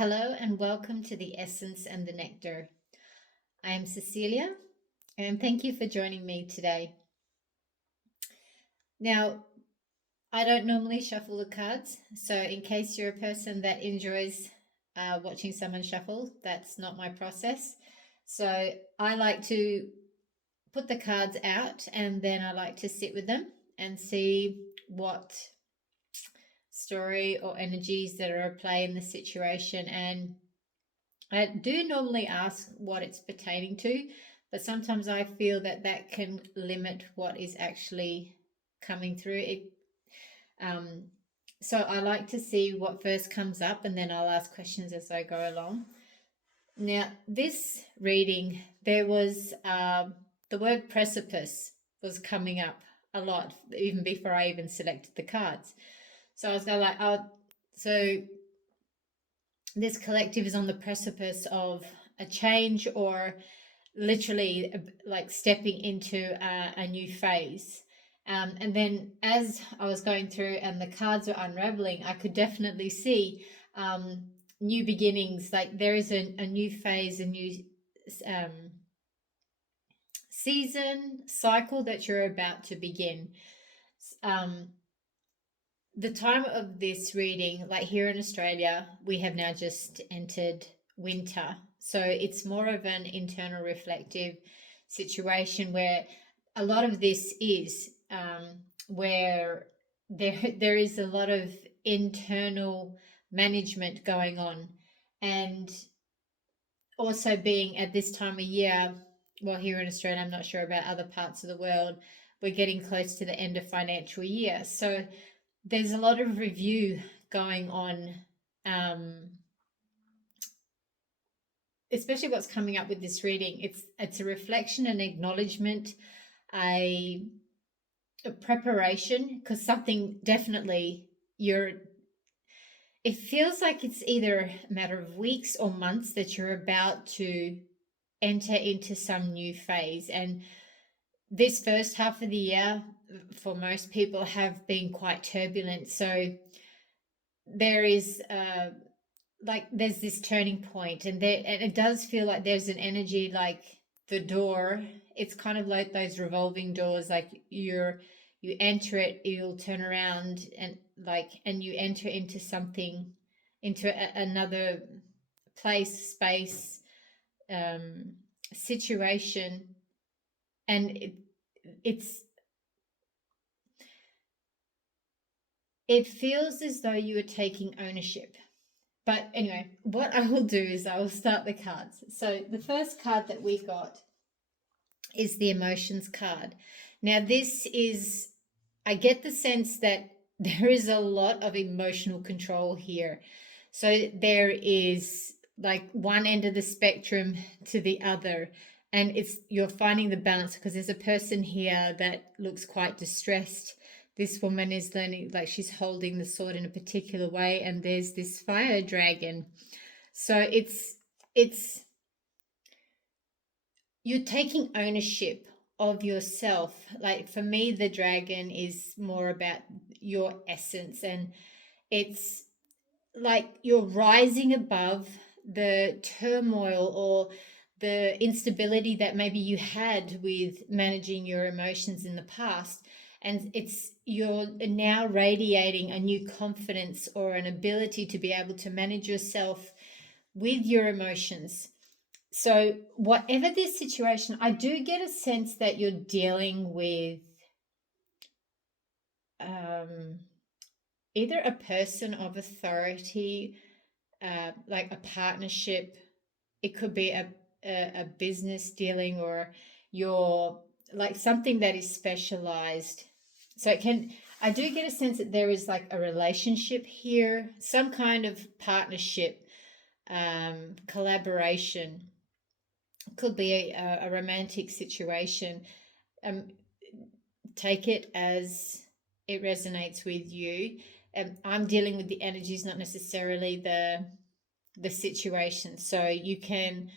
Hello and welcome to the Essence and the Nectar. I am Cecilia and thank you for joining me today. Now, I don't normally shuffle the cards, so in case you're a person that enjoys watching someone shuffle, that's not my process. So I like to put the cards out and then I like to sit with them and see what story or energies that are at play in the situation. And I do normally ask what it's pertaining to, but sometimes I feel that that can limit what is actually coming through it. Um, so I like to see what first comes up, and then I'll ask questions as I go along. Now, this reading, there was the word precipice was coming up a lot, even before I even selected the cards. So I was going like, oh, so this collective is on the precipice of a change or literally like stepping into a new phase. And then as I was going through and the cards were unraveling, I could definitely see new beginnings. Like there is a new phase, a new season cycle that you're about to begin. Um, the time of this reading, like here in Australia, we have now just entered winter. So it's more of an internal reflective situation where a lot of this is where there is a lot of internal management going on. And also being at this time of year, well, here in Australia, I'm not sure about other parts of the world, we're getting close to the end of financial year. So there's a lot of review going on, especially what's coming up with this reading. It's a reflection, an acknowledgement, a preparation, because something definitely it feels like it's either a matter of weeks or months that you're about to enter into some new phase. And this first half of the year for most people have been quite turbulent. So there is like there's this turning point, and it does feel like there's an energy like the door. It's kind of like those revolving doors, like you enter it, you'll turn around and you enter into something, into another place, space, situation, and it feels as though you are taking ownership. But anyway, what I will do is I will start the cards. So the first card that we got is the emotions card. Now this is, I get the sense that there is a lot of emotional control here. So there is like one end of the spectrum to the other, and you're finding the balance, because there's a person here that looks quite distressed. This woman is learning, like she's holding the sword in a particular way, and there's this fire dragon. So it's you're taking ownership of yourself. Like for me, the dragon is more about your essence, and it's like you're rising above the turmoil or the instability that maybe you had with managing your emotions in the past. And you're now radiating a new confidence or an ability to be able to manage yourself with your emotions. So whatever this situation, I do get a sense that you're dealing with either a person of authority, like a partnership. It could be a business dealing, or you're like something that is specialized. So I do get a sense that there is like a relationship here, some kind of partnership, collaboration. Could be a romantic situation. Take it as it resonates with you. I'm dealing with the energies, not necessarily the situation. So you can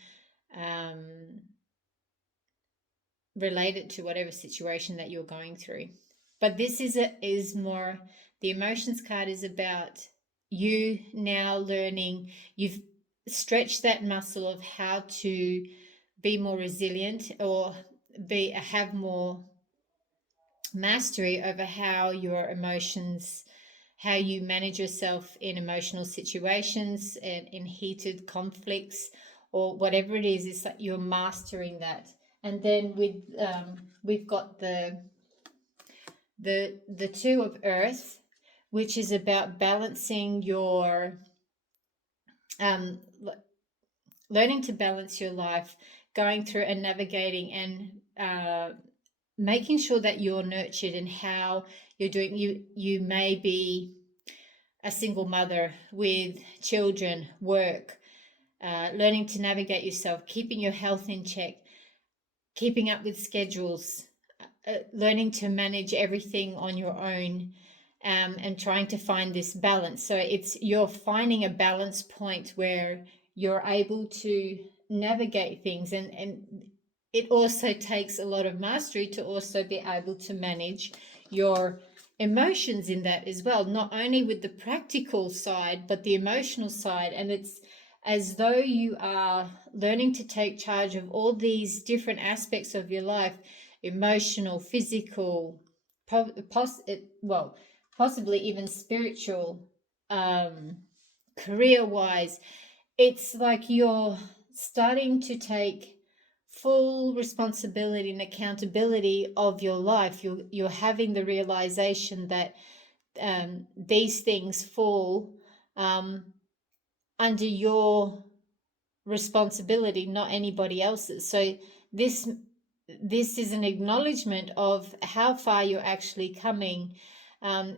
relate it to whatever situation that you're going through. But this is more, the emotions card is about you now learning. stretch that muscle of how to be more resilient, or have more mastery over how your emotions, how you manage yourself in emotional situations and in heated conflicts, or whatever it is. It's like you're mastering that. And then we've got the two of earth, which is about balancing your um, learning to balance your life, going through and navigating and making sure that you're nurtured in how you're doing. You may be a single mother with children, work, learning to navigate yourself, keeping your health in check, keeping up with schedules, learning to manage everything on your own, and trying to find this balance. So you're finding a balance point where you're able to navigate things, and it also takes a lot of mastery to also be able to manage your emotions in that as well, not only with the practical side but the emotional side. And it's as though you are learning to take charge of all these different aspects of your life: emotional, physical, possibly even spiritual, um, career wise. It's like you're starting to take full responsibility and accountability of your life. You're having the realization that these things fall um, under your responsibility, not anybody else's. So this this is an acknowledgement of how far you're actually coming.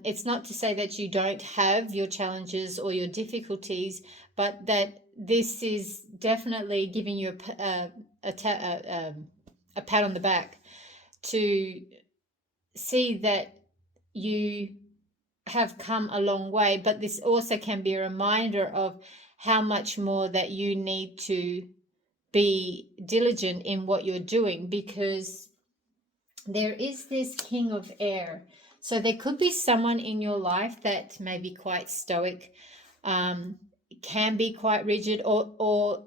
It's not to say that you don't have your challenges or your difficulties, but that this is definitely giving you a pat on the back to see that you have come a long way. But this also can be a reminder of how much more that you need to be diligent in what you're doing, because there is this king of air. So there could be someone in your life that may be quite stoic, um, can be quite rigid, or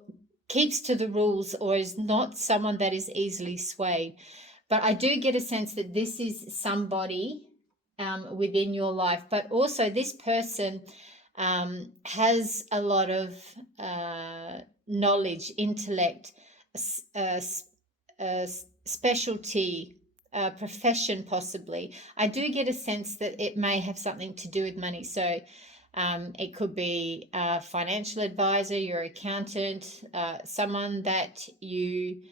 keeps to the rules, or is not someone that is easily swayed. But I do get a sense that this is somebody within your life, but also this person has a lot of knowledge, intellect, uh, specialty, profession, possibly. I do get a sense that it may have something to do with money. So it could be a financial advisor, your accountant, someone that you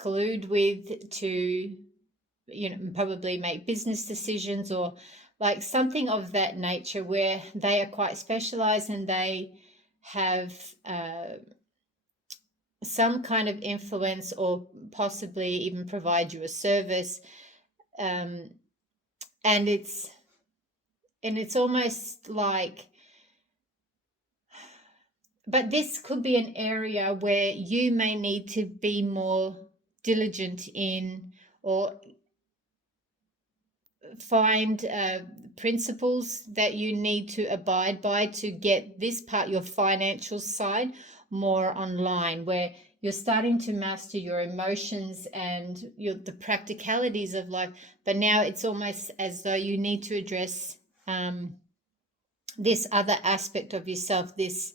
collude with to, probably make business decisions, or like something of that nature, where they are quite specialized and they have some kind of influence, or possibly even provide you a service. um, and it's almost like, but this could be an area where you may need to be more diligent in, or find principles that you need to abide by to get this part, your financial side, more online, where you're starting to master your emotions and the practicalities of life. But now it's almost as though you need to address this other aspect of yourself. It's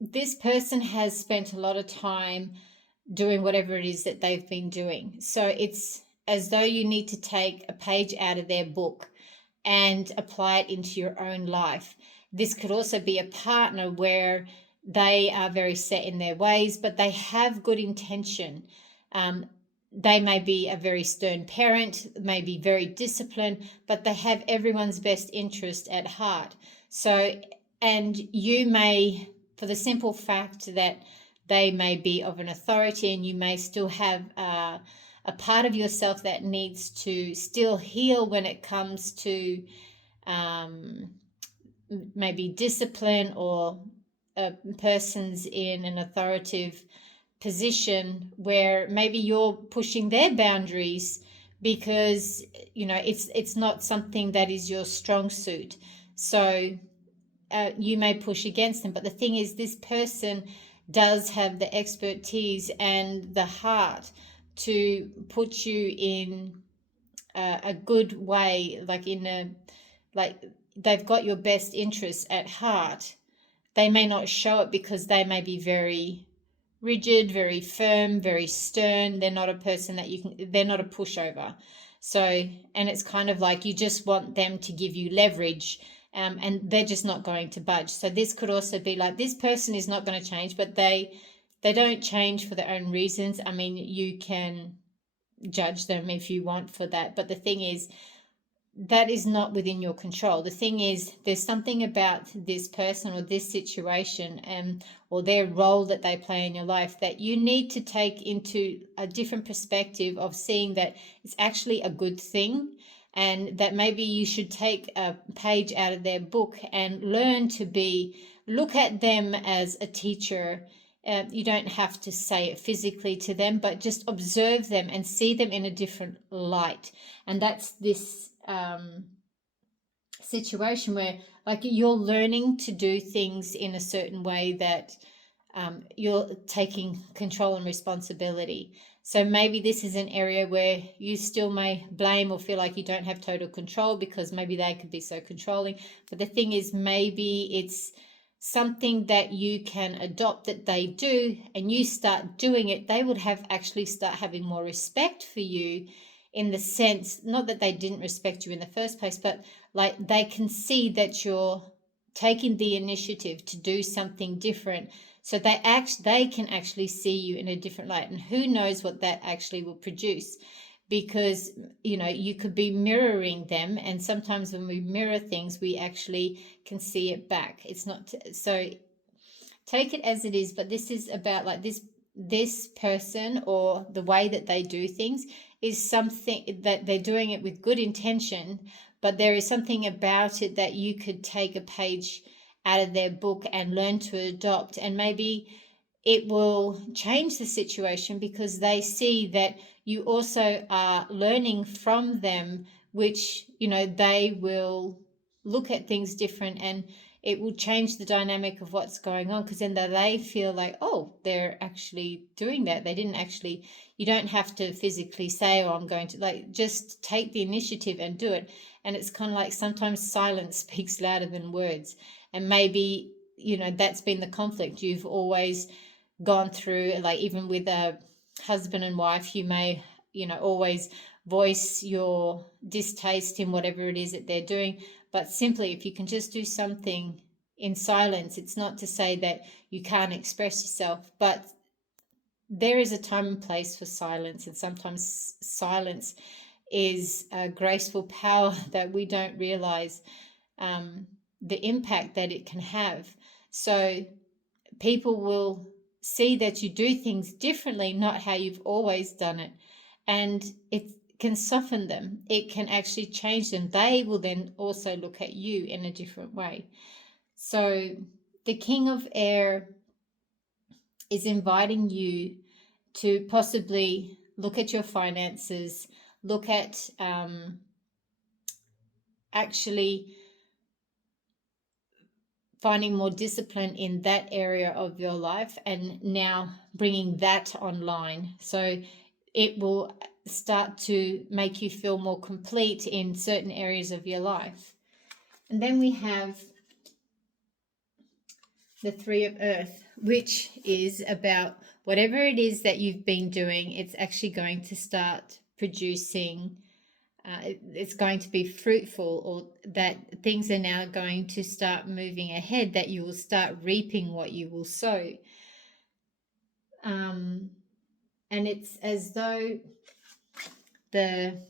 this person has spent a lot of time doing whatever it is that they've been doing. So it's as though you need to take a page out of their book and apply it into your own life. This could also be a partner where they are very set in their ways, but they have good intention. Um, they may be a very stern parent, may be very disciplined, but they have everyone's best interest at heart. So, and you may, for the simple fact that they may be of an authority, and you may still have a part of yourself that needs to still heal when it comes to um, maybe discipline, or persons in an authoritative position where maybe you're pushing their boundaries, because it's not something that is your strong suit. So you may push against them, but the thing is, this person does have the expertise and the heart to put you in a good way, like they've got your best interests at heart. They may not show it because they may be very rigid, very firm, very stern. They're not a person that they're not a pushover. So, and it's kind of like you just want them to give you leverage, and they're just not going to budge. So this could also be like, this person is not going to change, but they don't change for their own reasons. I mean, you can judge them if you want for that, but the thing is, that is not within your control. The thing is, there's something about this person or this situation, or their role that they play in your life, that you need to take into a different perspective of seeing that it's actually a good thing, and that maybe you should take a page out of their book and learn to look at them as a teacher. You don't have to say it physically to them, but just observe them and see them in a different light. And that's this situation where, like, you're learning to do things in a certain way that you're taking control and responsibility. So maybe this is an area where you still may blame or feel like you don't have total control because maybe they could be so controlling. But the thing is, maybe it's something that you can adopt that they do, and you start doing it, they would have actually start having more respect for you, in the sense, not that they didn't respect you in the first place, but like they can see that you're taking the initiative to do something different. So they can actually see you in a different light, and who knows what that actually will produce, because you could be mirroring them, and sometimes when we mirror things, we actually can see it back. It's not so, take it as it is, but this is about, like, this person, or the way that they do things, is something that they're doing it with good intention, but there is something about it that you could take a page out of their book and learn to adopt, and maybe it will change the situation because they see that you also are learning from them, which they will look at things different, and it will change the dynamic of what's going on, because then they feel like, oh, they're actually doing that. They didn't actually, you don't have to physically say, oh, I'm going to, like, just take the initiative and do it. And it's kind of like, sometimes silence speaks louder than words. And maybe that's been the conflict you've always gone through, like even with a husband and wife, you may always voice your distaste in whatever it is that they're doing. But simply, if you can just do something in silence, it's not to say that you can't express yourself, but there is a time and place for silence, and sometimes silence is a graceful power that we don't realize the impact that it can have. So people will see that you do things differently, not how you've always done it. And it can soften them. It can actually change them. They will then also look at you in a different way. So the King of Air is inviting you to possibly look at your finances, look at actually finding more discipline in that area of your life, and now bringing that online. So it will start to make you feel more complete in certain areas of your life. And then we have the Three of Earth, which is about whatever it is that you've been doing, it's actually going to start producing. It's going to be fruitful, or that things are now going to start moving ahead, that you will start reaping what you will sow. And it's as though the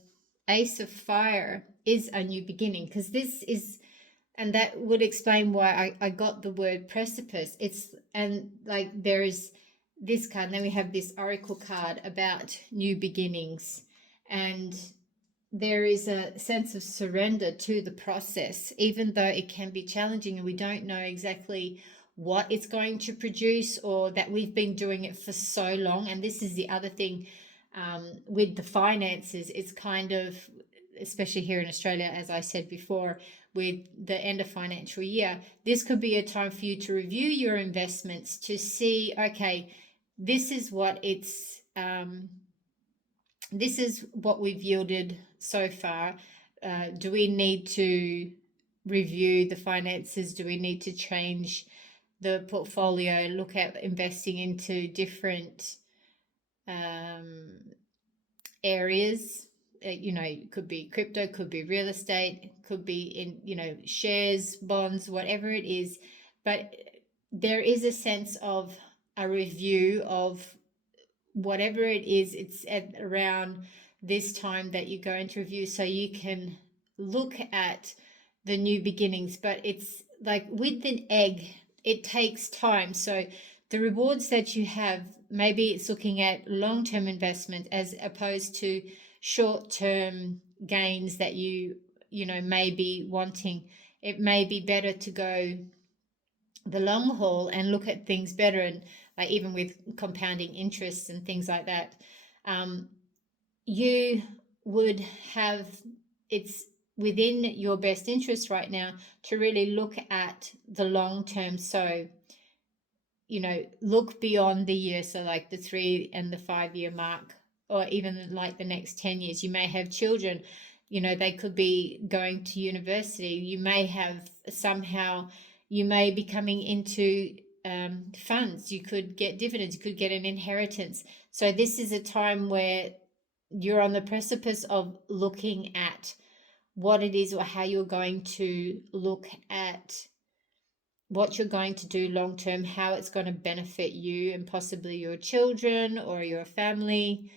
Ace of Fire is a new beginning, because this is, and that would explain why I got the word precipice. It's, and like there is this card, and then we have this oracle card about new beginnings, and there is a sense of surrender to the process, even though it can be challenging and we don't know exactly what it's going to produce, or that we've been doing it for so long. And this is the other thing, with the finances, it's kind of, especially here in Australia, as I said before, with the end of financial year, this could be a time for you to review your investments to see, okay, this is what it's this is what we've yielded so far. Do we need to review the finances? Do we need to change the portfolio? Look at investing into different areas. It could be crypto, could be real estate, could be in shares, bonds, whatever it is. But there is a sense of a review of whatever it is. It's at around this time that you go into review, so you can look at the new beginnings. But it's like with an egg, it takes time. So the rewards that you have, maybe it's looking at long-term investment as opposed to short-term gains that you may be wanting. It may be better to go the long haul and look at things better, and like even with compounding interests and things like that. You would have, it's within your best interest right now to really look at the long term. So look beyond the year, so like the 3 and the 5 year mark, or even like the next 10 years. You may have children, they could be going to university. You may have somehow, you may be coming into funds. You could get dividends, you could get an inheritance. So this is a time where you're on the precipice of looking at what it is, or how you're going to look at what you're going to do long term, how it's going to benefit you and possibly your children or your family.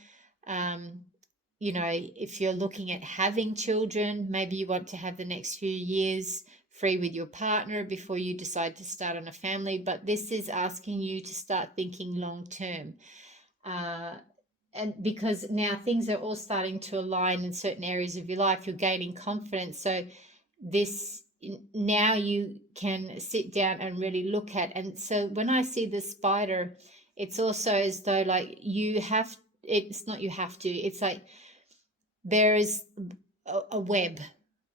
If you're looking at having children, maybe you want to have the next few years free with your partner before you decide to start on a family. But this is asking you to start thinking long term. And because now things are all starting to align in certain areas of your life, you're gaining confidence. So this, now you can sit down and really look at. And so when I see the spider, it's also as though like it's not you have to, it's like there is a web.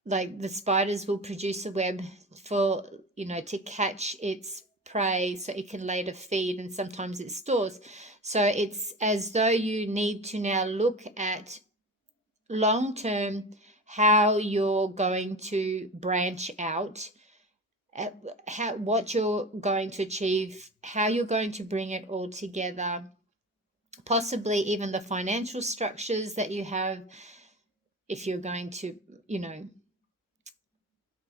Like the spiders will produce a web for to catch its prey, so it can later feed, and sometimes it stores. So it's as though you need to now look at long term how you're going to branch out, what you're going to achieve, how you're going to bring it all together, possibly even the financial structures that you have. If you're going to,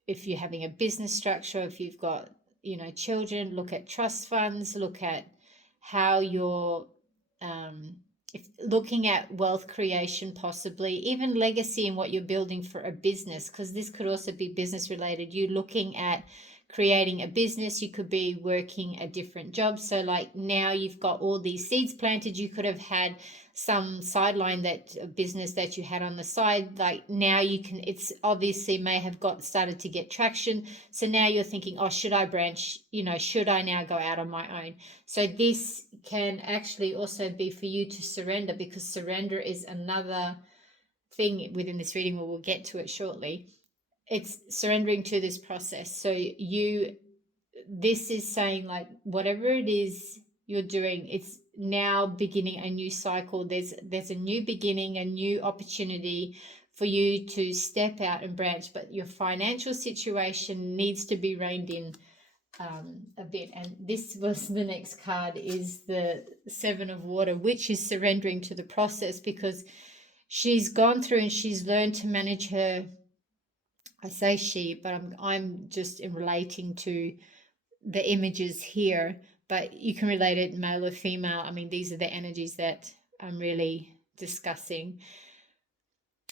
if you're having a business structure, if you've got, children, look at trust funds, look at how you're if looking at wealth creation, possibly even legacy and what you're building for a business, because this could also be business related. You looking at creating a business, you could be working a different job. So like now you've got all these seeds planted. You could have had some sideline, that business that you had on the side, like now you can, it's obviously may have started to get traction. So now you're thinking, oh, should I branch, should I now go out on my own? So this can actually also be for you to surrender, because surrender is another thing within this reading. We'll get to it shortly. It's surrendering to this process. So this is saying like whatever it is you're doing, it's now beginning a new cycle. There's a new beginning, a new opportunity for you to step out and branch, but your financial situation needs to be reined in a bit. And this was the next card, is the 7 of Water, which is surrendering to the process, because she's gone through and she's learned to manage her, I say she, but I'm just relating to the images here, but you can relate it male or female. I mean, these are the energies that I'm really discussing.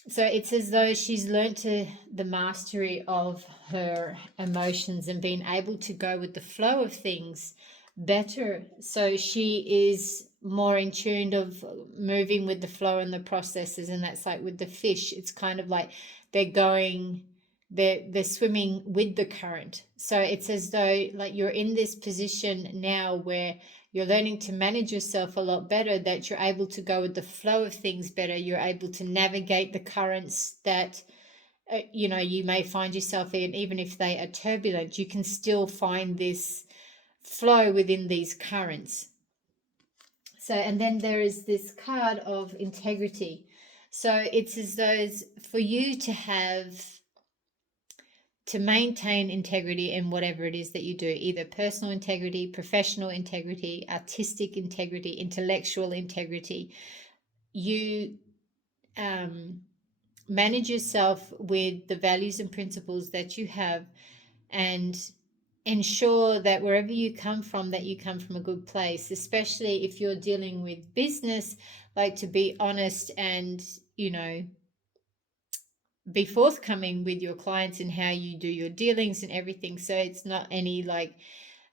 So it's as though she's learned the mastery of her emotions and being able to go with the flow of things better. So she is more in tune of moving with the flow and the processes. And that's like with the fish, it's kind of like they're swimming with the current. So it's as though like you're in this position now where you're learning to manage yourself a lot better, that you're able to go with the flow of things better. You're able to navigate the currents that you may find yourself in. Even if they are turbulent, you can still find this flow within these currents. So, and then there is this card of integrity. So it's as though for you to maintain integrity in whatever it is that you do, either personal integrity, professional integrity, artistic integrity, intellectual integrity. You manage yourself with the values and principles that you have, and ensure that wherever you come from, that you come from a good place, especially if you're dealing with business, like to be honest and, be forthcoming with your clients and how you do your dealings and everything. So it's not any like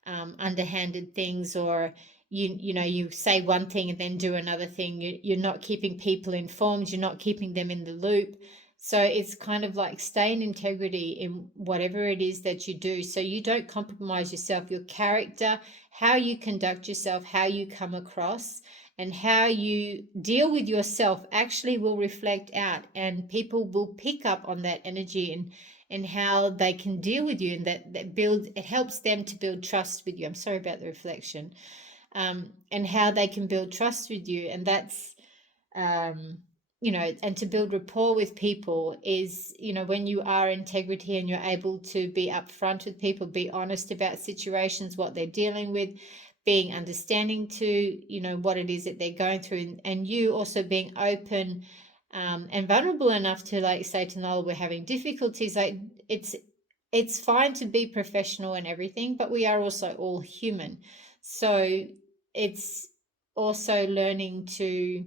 underhanded things, or you say one thing and then do another thing. You're not keeping people informed, you're not keeping them in the loop. So it's kind of like stay in integrity in whatever it is that you do, so you don't compromise yourself. Your character, how you conduct yourself, how you come across, and how you deal with yourself actually will reflect out, and people will pick up on that energy, and how they can deal with you, and that build, it helps them to build trust with you. I'm sorry about the reflection. And how they can build trust with you, and that's and to build rapport with people is, when you are integrity and you're able to be upfront with people, be honest about situations, what they're dealing with, being understanding to what it is that they're going through, and you also being open and vulnerable enough to like say to Noel, we're having difficulties. Like it's fine to be professional and everything, but we are also all human. So it's also learning to,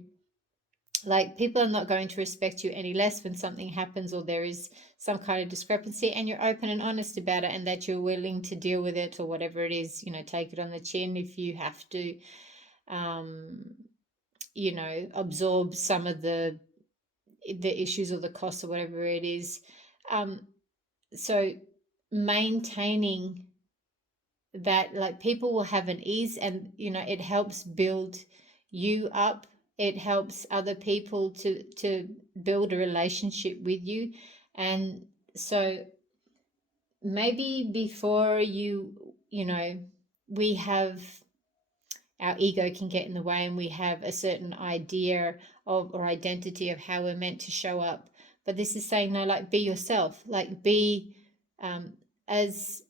like, people are not going to respect you any less when something happens or there is some kind of discrepancy, and you're open and honest about it, and that you're willing to deal with it, or whatever it is, take it on the chin if you have to, absorb some of the issues or the costs or whatever it is. So maintaining that, like, people will have an ease, and it helps build you up, it helps other people to build a relationship with you. And so maybe before we have, our ego can get in the way, and we have a certain idea of or identity of how we're meant to show up. But this is saying, no, like, be yourself, like be as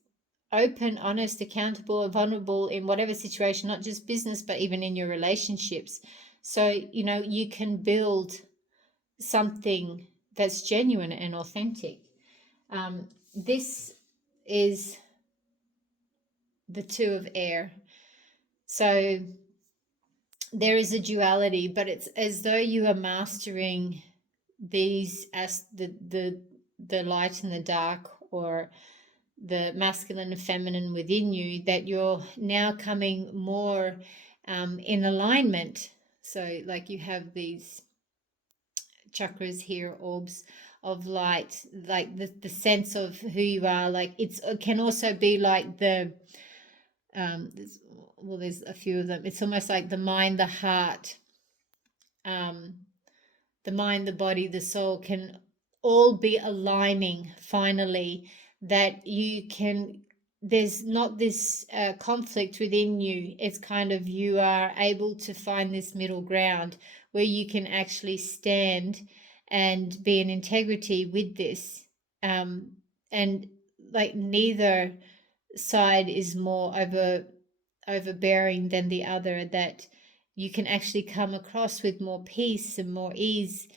open, honest, accountable, and vulnerable in whatever situation, not just business, but even in your relationships. So, you can build something that's genuine and authentic. This is the Two of Air. So there is a duality, but it's as though you are mastering these as the light and the dark, or the masculine and feminine within you, that you're now coming more in alignment. So like you have these chakras here, orbs of light, like the sense of who you are. Like it can also be like there's a few of them. It's almost like the mind, the heart, the mind, the body, the soul can all be aligning finally, that you can, there's not this conflict within you. It's kind of, you are able to find this middle ground where you can actually stand and be in integrity with this. And like neither side is more overbearing than the other, that you can actually come across with more peace and more ease.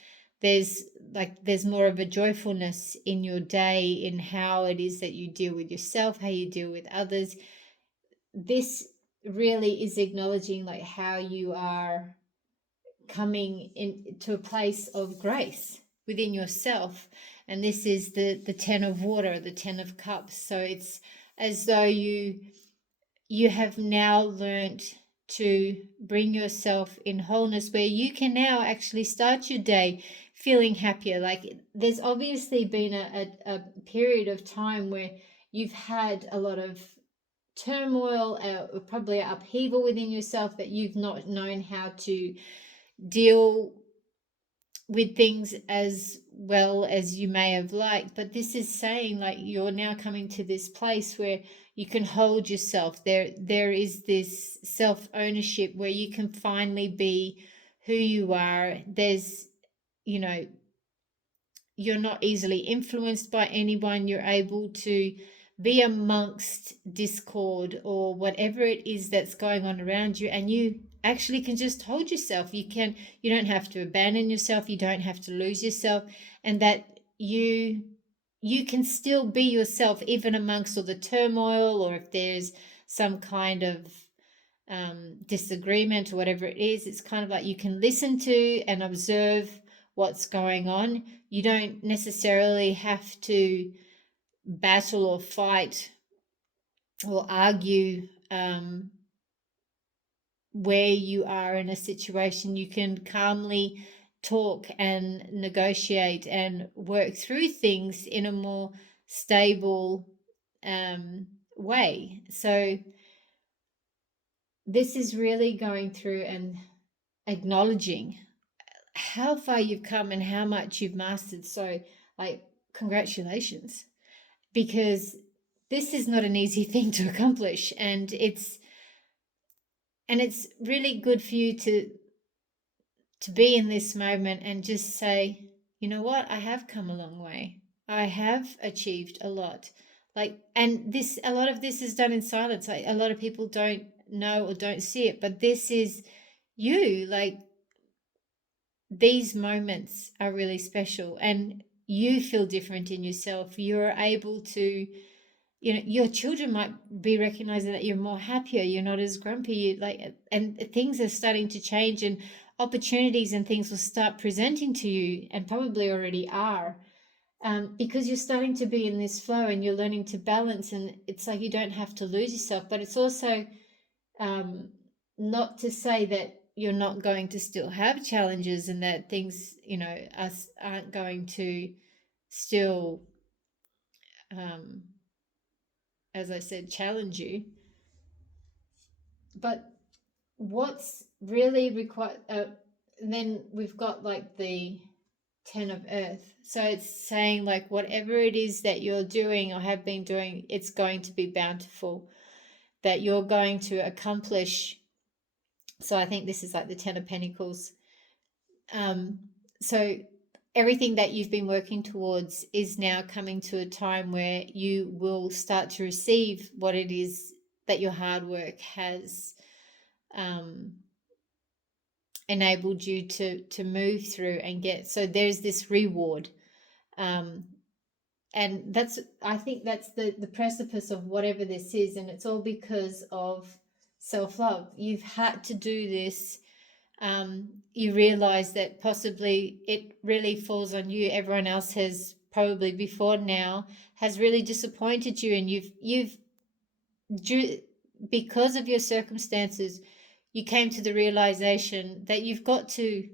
There's more of a joyfulness in your day, in how it is that you deal with yourself, how you deal with others. This really is acknowledging like how you are coming into a place of grace within yourself. And this is the 10 of water, the 10 of cups. So it's as though you have now learnt to bring yourself in wholeness, where you can now actually start your day feeling happier. Like there's obviously been a period of time where you've had a lot of turmoil, probably upheaval within yourself that you've not known how to deal with things as well as you may have liked. But this is saying like you're now coming to this place where you can hold yourself. There is this self ownership where you can finally be who you are. There's, you know, you're not easily influenced by anyone. You're able to be amongst discord or whatever it is that's going on around you, and you actually can just hold yourself. You don't have to abandon yourself, you don't have to lose yourself, and that you can still be yourself even amongst all the turmoil, or if there's some kind of disagreement or whatever it is. It's kind of like you can listen to and observe what's going on. You don't necessarily have to battle or fight or argue where you are in a situation. You can calmly talk and negotiate and work through things in a more stable way. So this is really going through and acknowledging how far you've come and how much you've mastered. So, like, congratulations, because this is not an easy thing to accomplish, and it's really good for you to be in this moment and just say, you know what, I have come a long way. I have achieved a lot. Like, and this, a lot of this is done in silence. Like, a lot of people don't know or don't see it, but this is you. Like, these moments are really special, and you feel different in yourself. You're able to, you know, your children might be recognizing that you're more happier, you're not as grumpy, and things are starting to change, and opportunities and things will start presenting to you, and probably already are, because you're starting to be in this flow and you're learning to balance. And it's like you don't have to lose yourself, but it's also um, not to say that you're not going to still have challenges, and that things, you know, aren't going to still, um, as I said, challenge you. But what's really required, then we've got like the 10 of earth. So it's saying like whatever it is that you're doing or have been doing, it's going to be bountiful, that you're going to accomplish. So I think this is like the 10 of pentacles. So everything that you've been working towards is now coming to a time where you will start to receive what it is that your hard work has enabled you to move through and get. So there's this reward, and that's, I think that's the precipice of whatever this is, and it's all because of self-love. You've had to do this. You realize that possibly it really falls on you. Everyone else has probably before now has really disappointed you, and you've because of your circumstances, you came to the realization that you've got to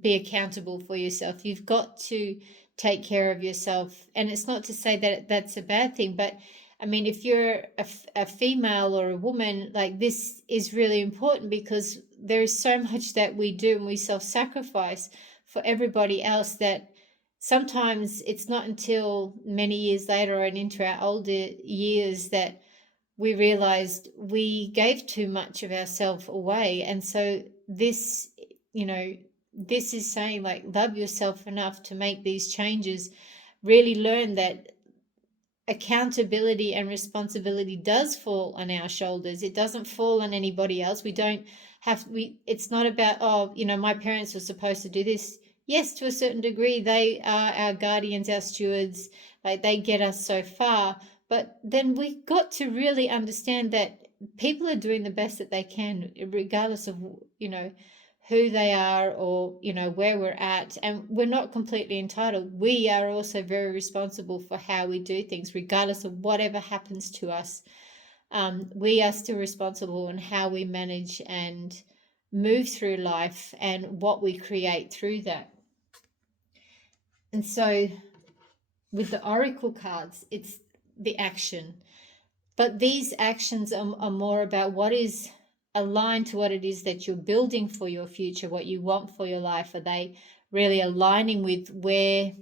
be accountable for yourself. You've got to take care of yourself. And it's not to say that that's a bad thing, but I mean, if you're a female or a woman, like, this is really important, because there is so much that we do and we self-sacrifice for everybody else, that sometimes it's not until many years later and into our older years that we realized we gave too much of ourselves away. And so this, you know, this is saying like, love yourself enough to make these changes. Really learn that accountability and responsibility does fall on our shoulders. It doesn't fall on anybody else. We don't have, it's not about, oh, you know, my parents were supposed to do this. Yes, to a certain degree, they are our guardians, our stewards, like they get us so far. But then we got to really understand that people are doing the best that they can, regardless of, you know, who they are, or, you know, where we're at. And we're not completely entitled. We are also very responsible for how we do things, regardless of whatever happens to us. We are still responsible in how we manage and move through life and what we create through that. And so with the oracle cards, it's the action. But these actions are more about what is aligned to what it is that you're building for your future, what you want for your life. Are they really aligning with where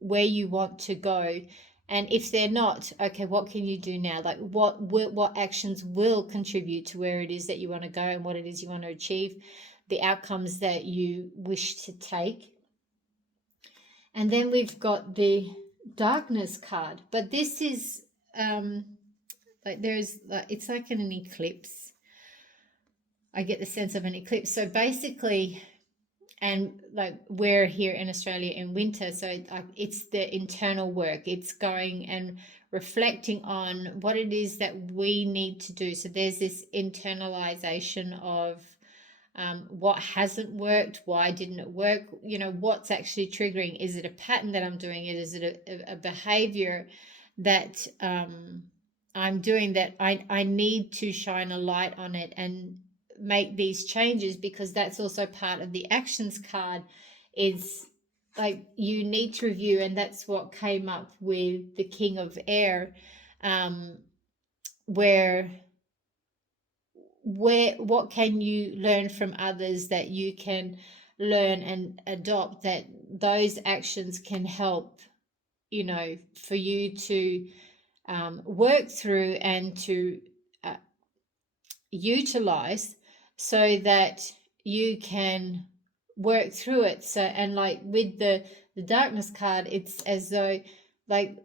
you want to go? And if they're not, okay, what can you do now? Like what actions will contribute to where it is that you want to go and what it is you want to achieve, the outcomes that you wish to take. And then we've got the darkness card, but this is like there's like it's like an eclipse. I get the sense of an eclipse. So basically, and like we're here in Australia in winter, so it's the internal work. It's going and reflecting on what it is that we need to do. So there's this internalization of what hasn't worked, why didn't it work, what's actually triggering. Is it a pattern that I'm doing? Is it a behavior that I'm doing that I need to shine a light on it and make these changes? Because that's also part of the actions card, is like you need to review. And that's what came up with the King of Air, where what can you learn from others that you can learn and adopt, that those actions can help for you to work through and to uh, utilize, so that you can work through it. So, and like with the darkness card, it's as though like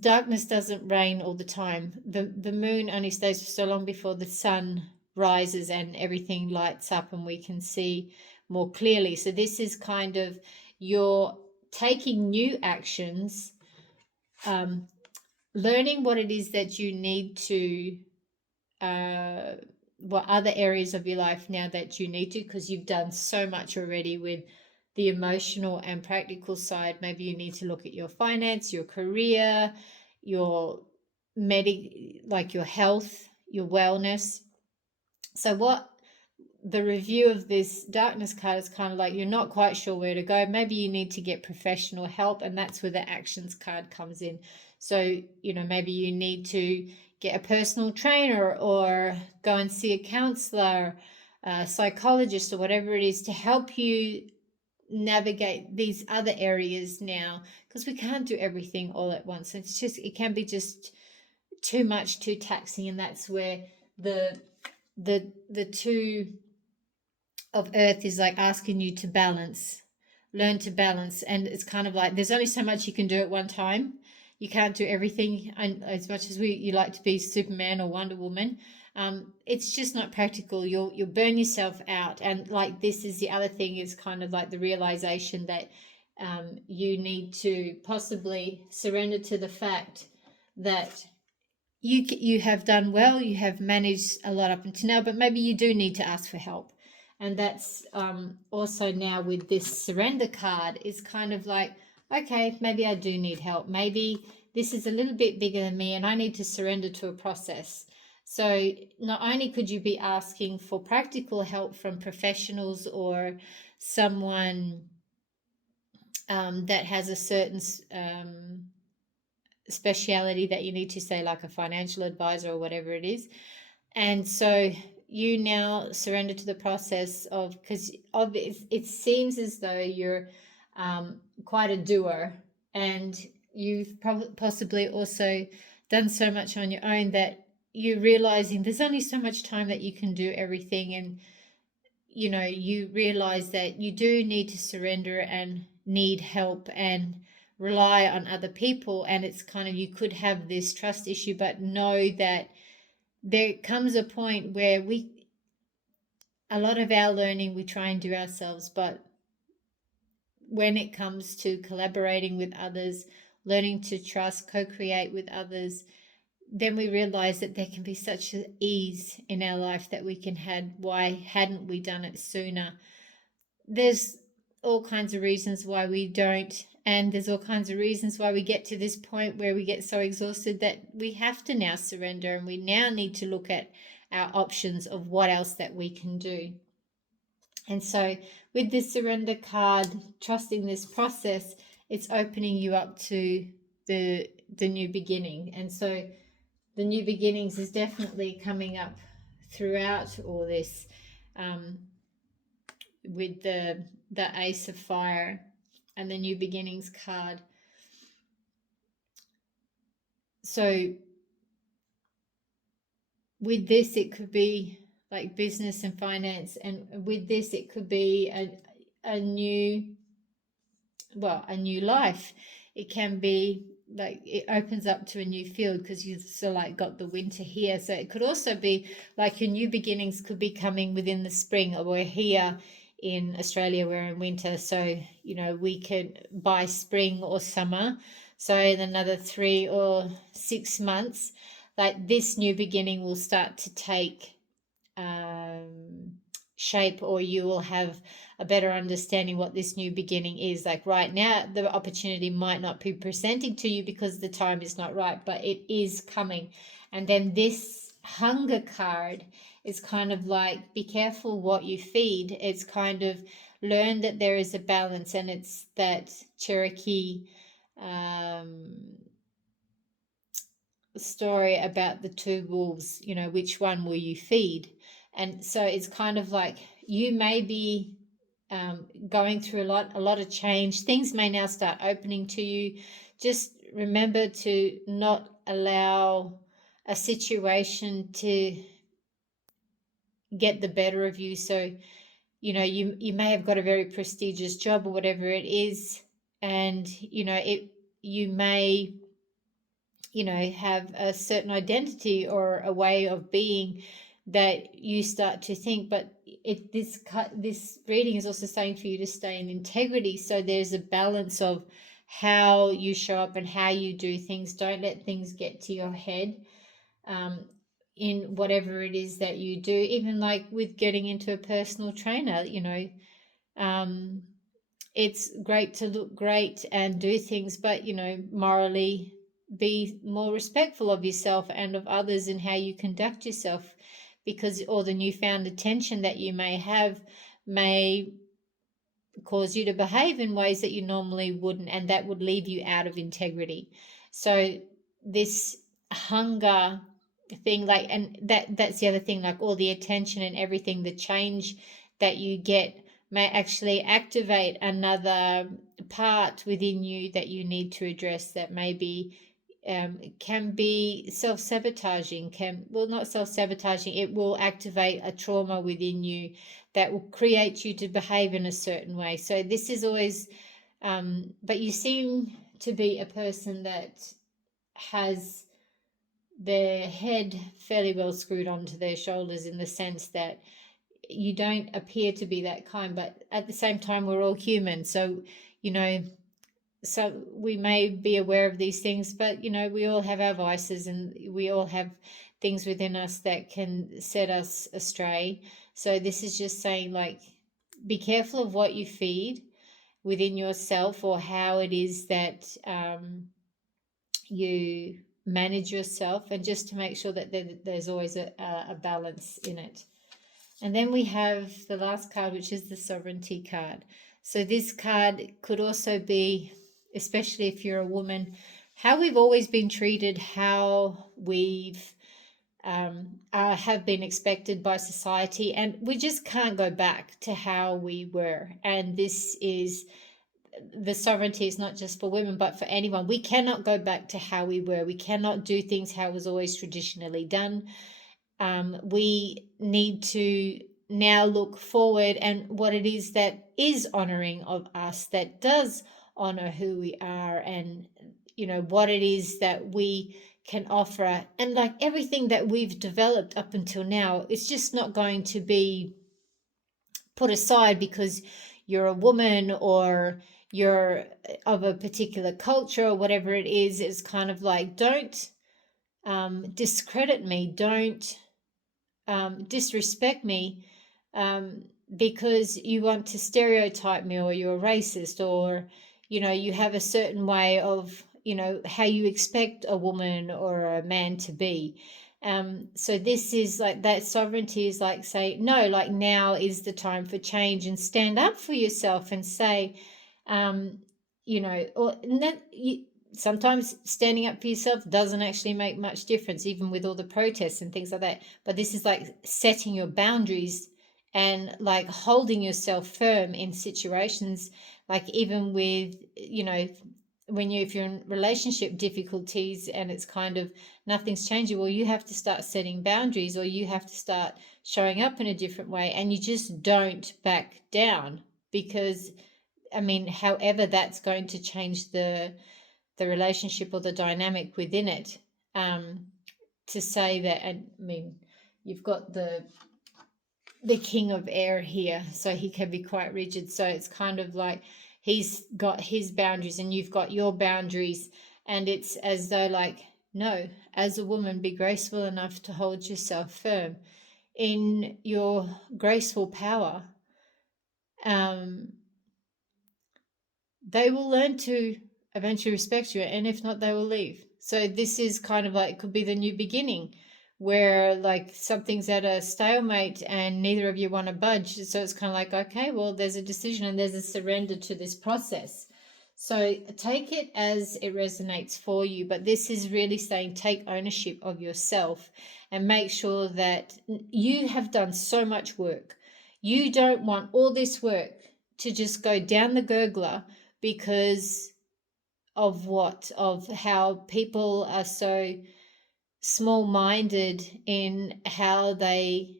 darkness doesn't reign all the time. The moon only stays for so long before the sun rises and everything lights up and we can see more clearly. So this is kind of you're taking new actions, learning what it is that you need to what other areas of your life now that you need to, because you've done so much already with the emotional and practical side. Maybe you need to look at your finance, your career, your like your health, your wellness. So what the review of this darkness card is kind of like, you're not quite sure where to go. Maybe you need to get professional help, and that's where the actions card comes in. So, maybe you need to get a personal trainer or go and see a counselor, a psychologist, or whatever it is to help you navigate these other areas now, because we can't do everything all at once. It can be just too much, too taxing. And that's where the two of earth is like asking you to learn to balance. And it's kind of like there's only so much you can do at one time. You can't do everything. And as much as you like to be Superman or Wonder Woman, it's just not practical. You'll burn yourself out. And like this is the other thing, is kind of like the realization that you need to possibly surrender to the fact that you have done well, you have managed a lot up until now, but maybe you do need to ask for help. And that's also now with this surrender card, is kind of like, okay, maybe I do need help. Maybe this is a little bit bigger than me and I need to surrender to a process. So not only could you be asking for practical help from professionals or someone that has a certain speciality that you need to, say like a financial advisor or whatever it is. And so you now surrender to the process of, because it seems as though you're quite a doer, and you've possibly also done so much on your own that you're realizing there's only so much time that you can do everything. And you realize that you do need to surrender and need help and rely on other people. And it's kind of, you could have this trust issue, but know that there comes a point where a lot of our learning we try and do ourselves, but when it comes to collaborating with others, learning to trust, co-create with others, then we realize that there can be such an ease in our life that we can had. Why hadn't we done it sooner? There's all kinds of reasons why we don't, and there's all kinds of reasons why we get to this point where we get so exhausted that we have to now surrender, and we now need to look at our options of what else that we can do. And so with this surrender card, trusting this process, it's opening you up to the new beginning. And so the new beginnings is definitely coming up throughout all this, um, with the Ace of Fire and the new beginnings card. So with this, it could be like business and finance, and with this, it could be a new, well, a new life. It can be like it opens up to a new field because you've still like got the winter here. So it could also be like your new beginnings could be coming within the spring, or we're here in Australia, we're in winter. So, we could by spring or summer. So in another 3 or 6 months, like this new beginning will start to take um, shape, or you will have a better understanding what this new beginning is. Like right now, the opportunity might not be presenting to you because the time is not right, but it is coming. And then this hunger card is kind of like, be careful what you feed. It's kind of learn that there is a balance, and it's that Cherokee story about the two wolves, which one will you feed? And so it's kind of like you may be going through a lot of change. Things may now start opening to you. Just remember to not allow a situation to get the better of you. So, you may have got a very prestigious job or whatever it is, and you may have a certain identity or a way of being that you start to think, but this reading is also saying for you to stay in integrity. So there's a balance of how you show up and how you do things. Don't let things get to your head, in whatever it is that you do, even like with getting into a personal trainer. It's great to look great and do things, but morally be more respectful of yourself and of others and how you conduct yourself, because all the newfound attention that you may have may cause you to behave in ways that you normally wouldn't, and that would leave you out of integrity. So this hunger thing, like, and that's the other thing, like all the attention and everything, the change that you get may actually activate another part within you that you need to address, that maybe can be self-sabotaging, not self-sabotaging, it will activate a trauma within you that will create you to behave in a certain way. So this is always, but you seem to be a person that has their head fairly well screwed onto their shoulders, in the sense that you don't appear to be that kind, but at the same time, we're all human. So, so we may be aware of these things, but we all have our vices, and we all have things within us that can set us astray. So this is just saying, like, be careful of what you feed within yourself, or how it is that you manage yourself, and just to make sure that there's always a balance in it. And then we have the last card, which is the sovereignty card. So this card could also be, especially if you're a woman, how we've always been treated, how we've have been expected by society, and we just can't go back to how we were. And this is, the sovereignty is not just for women, but for anyone. We cannot go back to how we were. We cannot do things how it was always traditionally done. We need to now look forward, and what it is that is honoring of us, that does honor who we are, and what it is that we can offer. And like everything that we've developed up until now, it's just not going to be put aside because you're a woman, or you're of a particular culture, or whatever it is. It's kind of like, don't discredit me, don't disrespect me, because you want to stereotype me, or you're racist, or you have a certain way of how you expect a woman or a man to be. So this is like, that sovereignty is like, say no, like now is the time for change, and stand up for yourself and say, or sometimes standing up for yourself doesn't actually make much difference, even with all the protests and things like that. But this is like setting your boundaries and like holding yourself firm in situations, like even with, when if you're in relationship difficulties and it's kind of nothing's changing, well, you have to start setting boundaries, or you have to start showing up in a different way, and you just don't back down. Because I mean, however that's going to change the relationship or the dynamic within it. Um, to say that, I mean, you've got the king of air here, so he can be quite rigid. So it's kind of like he's got his boundaries and you've got your boundaries, and it's as though like, no, as a woman, be graceful enough to hold yourself firm in your graceful power. Um, they will learn to eventually respect you, and if not, they will leave. So this is kind of like, it could be the new beginning, where like something's at a stalemate and neither of you want to budge. So it's kind of like, okay, well, there's a decision and there's a surrender to this process. So take it as it resonates for you, but this is really saying take ownership of yourself and make sure that you have done so much work. You don't want all this work to just go down the gurgler because of what? Of how people are so small minded in how they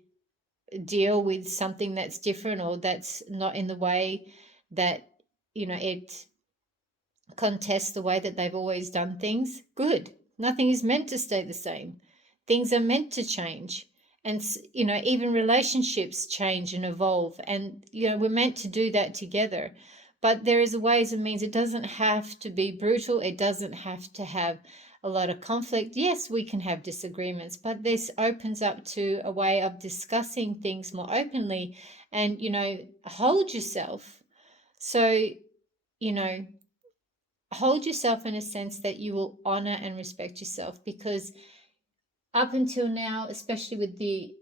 deal with something that's different, or that's not in the way that, it contest the way that they've always done things. Good. Nothing is meant to stay the same. Things are meant to change. And, even relationships change and evolve. And, we're meant to do that together. But there is a ways and means. It doesn't have to be brutal. It doesn't have to have a lot of conflict. Yes, we can have disagreements, but this opens up to a way of discussing things more openly and, hold yourself. So, you know, hold yourself in a sense that you will honor and respect yourself, because up until now, especially with the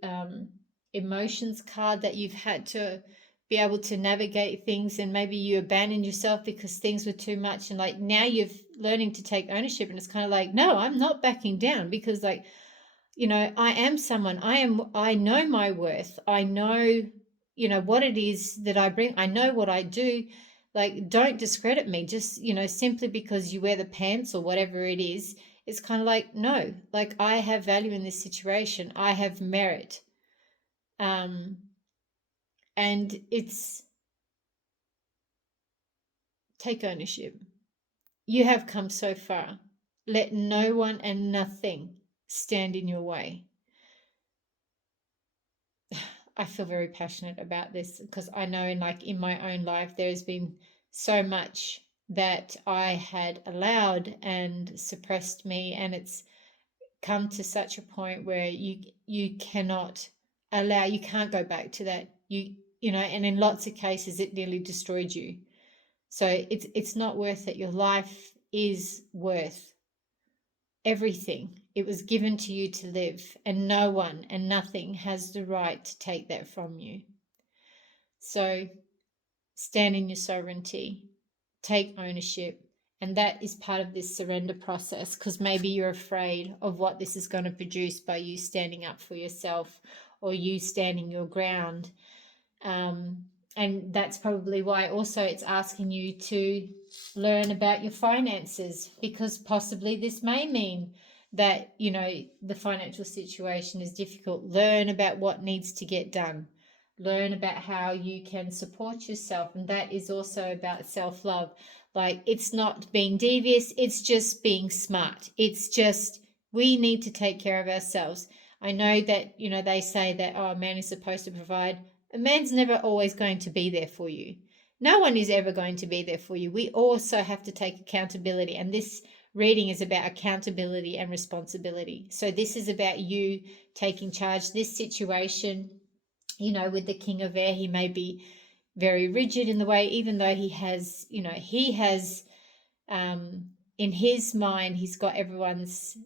emotions card, that you've had to be able to navigate things, and maybe you abandoned yourself because things were too much, and like now you're learning to take ownership, and it's kind of like, no, I'm not backing down, because like, I am someone, I know my worth, I know, what it is that I bring, I know what I do. Like, don't discredit me just, simply because you wear the pants or whatever it is. It's kind of like, no, like, I have value in this situation, I have merit. um and it's take ownership. You have come so far. Let no one and nothing stand in your way. I feel very passionate about this, because I know in my own life there's been so much that I had allowed and suppressed me, and it's come to such a point where you cannot you can't go back to that. And in lots of cases it nearly destroyed you. So it's not worth it. Your life is worth everything. It was given to you to live, and no one and nothing has the right to take that from you. So stand in your sovereignty, take ownership. And that is part of this surrender process, because maybe you're afraid of what this is going to produce by you standing up for yourself, or you standing your ground. And that's probably why also it's asking you to learn about your finances, because possibly this may mean that the financial situation is difficult. Learn about what needs to get done, learn about how you can support yourself, and that is also about self-love. Like, it's not being devious, it's just being smart. It's just, we need to take care of ourselves. I know that they say that, oh, a man is supposed to provide. A man's never always going to be there for you. No one is ever going to be there for you. We also have to take accountability. And this reading is about accountability and responsibility. So this is about you taking charge. This situation, with the King of Air, he may be very rigid in the way, even though he has, in his mind, he's got everyone's,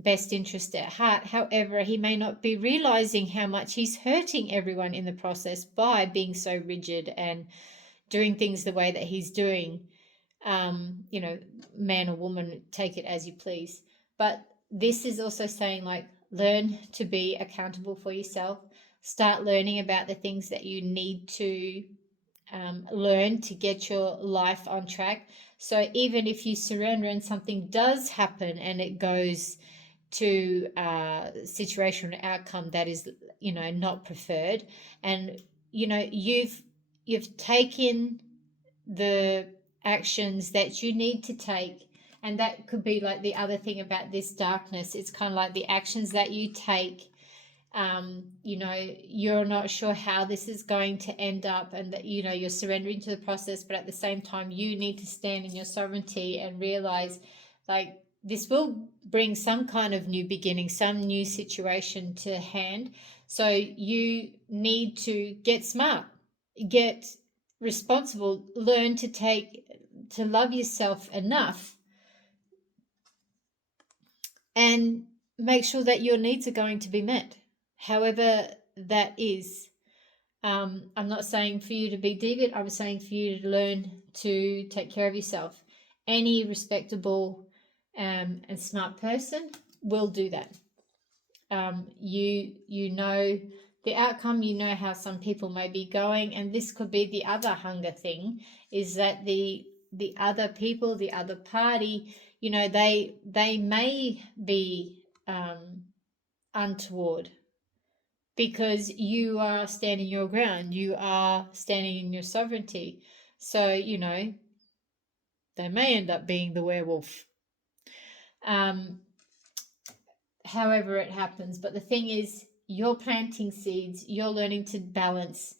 best interest at heart. However, he may not be realizing how much he's hurting everyone in the process by being so rigid and doing things the way that he's doing. You know, man or woman, take it as you please. But this is also saying, like, learn to be accountable for yourself. Start learning about the things that you need to learn to get your life on track. So even if you surrender and something does happen and it goes to a situation or outcome that is, you know, not preferred, and you know you've taken the actions that you need to take, and that could be like the other thing about this darkness. It's kind of like the actions that you take. You know, you're not sure how this is going to end up, and that, you know, you're surrendering to the process, but at the same time you need to stand in your sovereignty and realize, like, this will bring some kind of new beginning, some new situation to hand. So you need to get smart, get responsible, learn to love yourself enough, and make sure that your needs are going to be met, however that is. I'm not saying for you to be deviant. I'm saying for you to learn to take care of yourself. Any respectable and smart person will do that. You know the outcome. You know how some people may be going, and this could be the other hunger thing. Is that the other people, the other party? You know, they may be untoward, because you are standing your ground, you are standing in your sovereignty. So, you know, they may end up being the werewolf. Um, However it happens. But the thing is, you're planting seeds, you're learning to balance.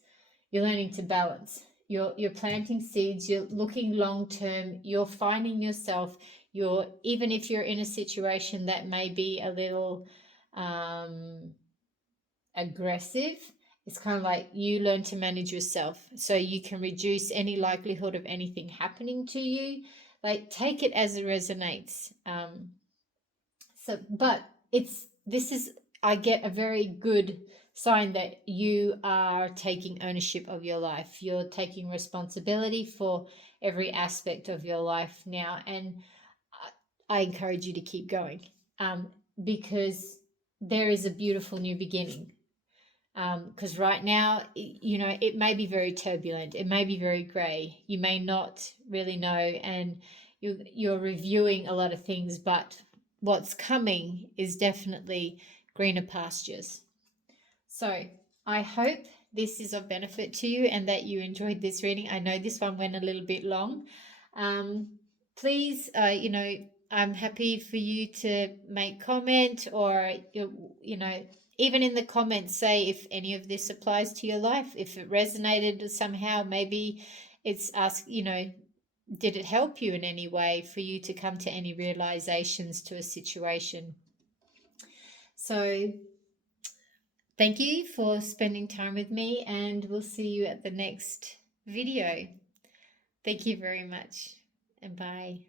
You're learning to balance. You're planting seeds, you're looking long term, you're finding yourself, you're, even if you're in a situation that may be a little aggressive, it's kind of like you learn to manage yourself so you can reduce any likelihood of anything happening to you. Like, take it as it resonates. But it's, this is, I get a very good sign that you are taking ownership of your life. You're taking responsibility for every aspect of your life now. And I encourage you to keep going, because there is a beautiful new beginning. Because right now, you know, it may be very turbulent, it may be very grey, you may not really know, and you're reviewing a lot of things, but what's coming is definitely greener pastures. So I hope this is of benefit to you and that you enjoyed this reading. I know this one went a little bit long. Um, Please, you know, I'm happy for you to make comment, or you know, even in the comments, say if any of this applies to your life, if it resonated somehow. Maybe it's ask, you know, did it help you in any way for you to come to any realizations to a situation? So thank you for spending time with me, and we'll see you at the next video. Thank you very much, and bye.